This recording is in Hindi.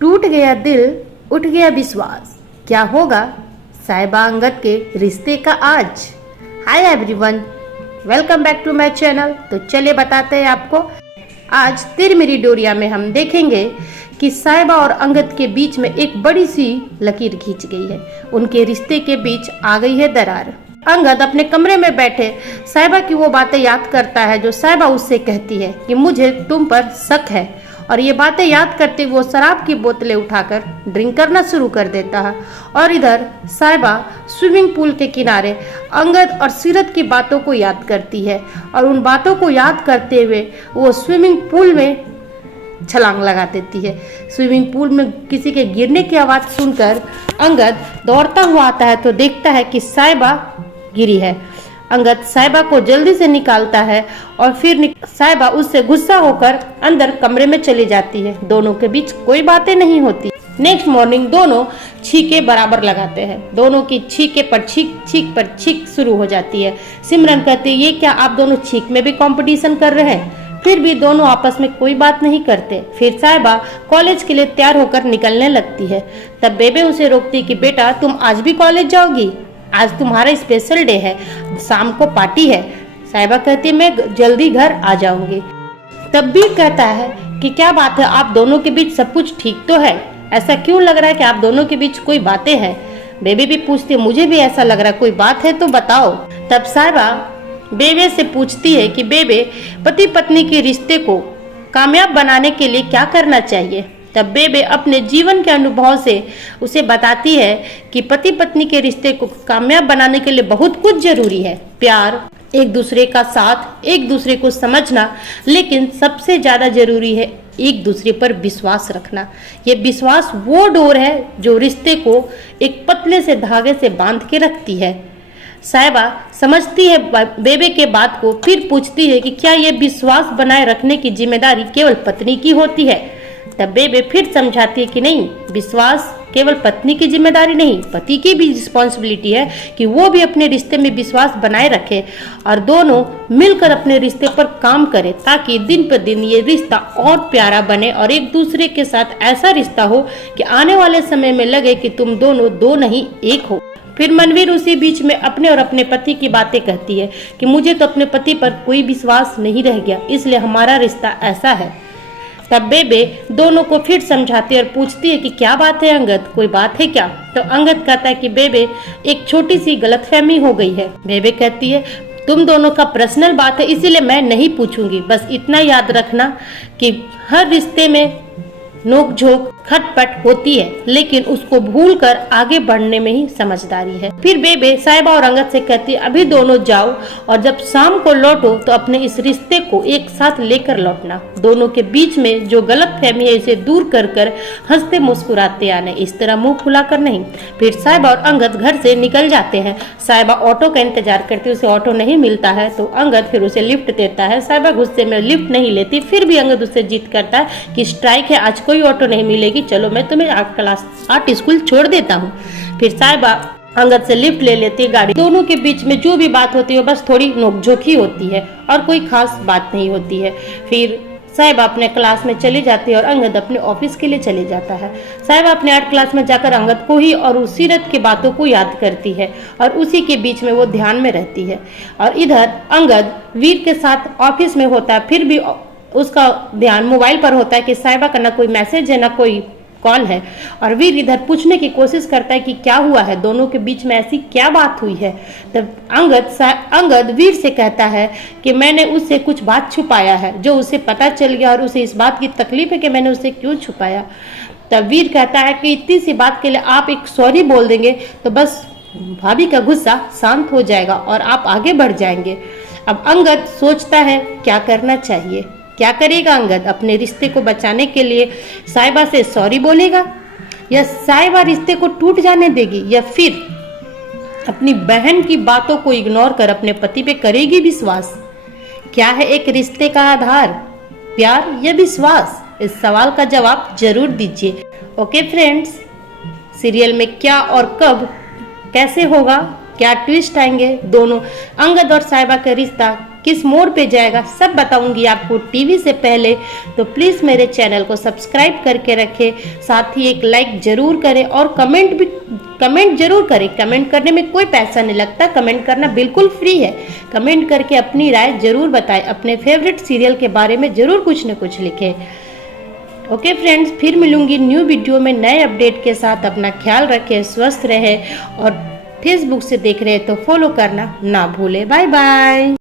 टूट गया दिल, उठ गया विश्वास, क्या होगा साहिबा अंगद के रिश्ते का आज। Hi everyone, welcome back to my channel. तो चलिए बताते हैं आपको। आज तिरमिरी डोरिया में हम देखेंगे कि साहिबा और अंगद के बीच में एक बड़ी सी लकीर खींच गई है। उनके रिश्ते के बीच आ गई है दरार। अंगद अपने कमरे में बैठे साहिबा की वो बातें याद करता है जो साहिबा उससे कहती है कि मुझे तुम पर शक है, और ये बातें याद करते वो शराब की बोतलें उठाकर ड्रिंक करना शुरू कर देता है। और इधर साहिबा स्विमिंग पूल के किनारे अंगद और सीरत की बातों को याद करती है, और उन बातों को याद करते हुए वो स्विमिंग पूल में छलांग लगा देती है। स्विमिंग पूल में किसी के गिरने की आवाज़ सुनकर अंगद दौड़ता हुआ आता है तो देखता है कि साहिबा गिरी है। अंगद साहिबा को जल्दी से निकालता है और फिर साहिबा उससे गुस्सा होकर अंदर कमरे में चली जाती है। दोनों के बीच कोई बातें नहीं होती। नेक्स्ट मॉर्निंग दोनों छींके बराबर लगाते हैं। दोनों की छींके पर छींक पर छींक शुरू हो जाती है। सिमरन कहती है, ये क्या आप दोनों छींक में भी कंपटीशन कर रहे हैं? फिर भी दोनों आपस में कोई बात नहीं करते। फिर साहिबा कॉलेज के लिए तैयार होकर निकलने लगती है। तब बेबे उसे रोकती कि बेटा तुम आज भी कॉलेज जाओगी? आज तुम्हारा स्पेशल डे है, शाम को पार्टी है। साहिबा कहती मैं जल्दी घर आ जाऊंगी। तब भी कहता है कि क्या बात है, आप दोनों के बीच सब कुछ ठीक तो है? ऐसा क्यों लग रहा है कि आप दोनों के बीच कोई बातें हैं? बेबे भी पूछती है, मुझे भी ऐसा लग रहा है, कोई बात है तो बताओ। तब साहिबा बेबे से पूछती है कि बेबे पति पत्नी के रिश्ते को कामयाब बनाने के लिए क्या करना चाहिए। तब बेबे अपने जीवन के अनुभव से उसे बताती है कि पति पत्नी के रिश्ते को कामयाब बनाने के लिए बहुत कुछ जरूरी है। प्यार, एक दूसरे का साथ, एक दूसरे को समझना, लेकिन सबसे ज्यादा जरूरी है एक दूसरे पर विश्वास रखना। ये विश्वास वो डोर है जो रिश्ते को एक पतले से धागे से बांध के रखती है। साहिबा समझती है बेबे के बात को, फिर पूछती है कि क्या ये विश्वास बनाए रखने की जिम्मेदारी केवल पत्नी की होती है? तब बेबे फिर समझाती है कि नहीं, विश्वास केवल पत्नी की जिम्मेदारी नहीं, पति की भी रिस्पॉन्सिबिलिटी है कि वो भी अपने रिश्ते में विश्वास बनाए रखे और दोनों मिलकर अपने रिश्ते पर काम करें, ताकि दिन पर दिन ये रिश्ता और प्यारा बने और एक दूसरे के साथ ऐसा रिश्ता हो कि आने वाले समय में लगे कि तुम दोनों दो नहीं एक हो। फिर मनवीर उसी बीच में अपने और अपने पति की बातें कहती है कि मुझे तो अपने पति पर कोई विश्वास नहीं रह गया, इसलिए हमारा रिश्ता ऐसा है। तब बेबे दोनों को फिर समझाती है और पूछती है कि क्या बात है अंगद, कोई बात है क्या? तो अंगद कहता है कि बेबे एक छोटी सी गलतफहमी हो गई है। बेबे कहती है तुम दोनों का पर्सनल बात है, इसीलिए मैं नहीं पूछूंगी, बस इतना याद रखना कि हर रिश्ते में नोक झोंक खटपट होती है, लेकिन उसको भूलकर आगे बढ़ने में ही समझदारी है। फिर बेबे साहिबा और अंगद से कहती है अभी दोनों जाओ और जब शाम को लौटो तो अपने इस रिश्ते को एक साथ लेकर लौटना। दोनों के बीच में जो गलतफहमी है इसे दूर कर कर हंसते मुस्कुराते आने, इस तरह मुंह फुलाकर नहीं। फिर साहिबा और अंगद घर से निकल जाते हैं। साहिबा ऑटो का इंतजार करती है, उसे ऑटो नहीं मिलता है तो अंगद फिर उसे लिफ्ट देता है। साहिबा गुस्से में लिफ्ट नहीं लेती, फिर भी अंगद उससे जिद करता है कि स्ट्राइक है, आज कोई ऑटो नहीं मिलेगी, चलो मैं तुम्हें आर्ट स्कूल छोड़ देता हूँ। फिर साहिबा अंगद से लिफ्ट ले लेती है गाड़ी। दोनों के बीच में जो भी बात होती है बस थोड़ी नोकझोंक ही होती है और कोई खास बात नहीं होती है। फिर साहिबा अपने क्लास में चली जाती है और अंगद अपने ऑफिस के लिए चले जाता है। साहिबा अपने आर्ट क्लास में जाकर अंगद को ही और उस सीरत की बातों को याद करती है और उसी के बीच में वो ध्यान में रहती है। और इधर अंगद वीर के साथ ऑफिस में होता है, फिर भी उसका ध्यान मोबाइल पर होता है कि साहिबा का ना कोई मैसेज है ना कोई कॉल है। और वीर इधर पूछने की कोशिश करता है कि क्या हुआ है, दोनों के बीच में ऐसी क्या बात हुई है। तब अंगद वीर से कहता है कि मैंने उससे कुछ बात छुपाया है जो उसे पता चल गया और उसे इस बात की तकलीफ है कि मैंने उसे क्यों छुपाया। तब वीर कहता है कि इतनी सी बात के लिए आप एक सॉरी बोल देंगे तो बस भाभी का गुस्सा शांत हो जाएगा और आप आगे बढ़ जाएंगे। अब अंगद सोचता है क्या करना चाहिए। क्या करेगा अंगद? अपने रिश्ते को बचाने के लिए साहिबा से सॉरी बोलेगा, या साहिबा रिश्ते को टूट जाने देगी, या फिर अपनी बहन की बातों को इग्नोर कर अपने पति पे करेगी विश्वास? क्या है एक रिश्ते का आधार, प्यार या विश्वास? इस सवाल का जवाब जरूर दीजिए। ओके फ्रेंड्स, सीरियल में क्या और कब कैसे होगा, क्या ट्विस्ट आएंगे, दोनों अंगद और साहिबा का रिश्ता किस मोड़ पे जाएगा सब बताऊंगी आपको टीवी से पहले। तो प्लीज़ मेरे चैनल को सब्सक्राइब करके रखें, साथ ही एक लाइक ज़रूर करें और कमेंट जरूर करें। कमेंट करने में कोई पैसा नहीं लगता, कमेंट करना बिल्कुल फ्री है। कमेंट करके अपनी राय जरूर बताएं, अपने फेवरेट सीरियल के बारे में जरूर कुछ न कुछ लिखें। ओके फ्रेंड्स, फिर मिलूंगी न्यू वीडियो में नए अपडेट के साथ। अपना ख्याल रखें, स्वस्थ रहे और फेसबुक से देख रहे हैं तो फॉलो करना ना भूले। Bye bye.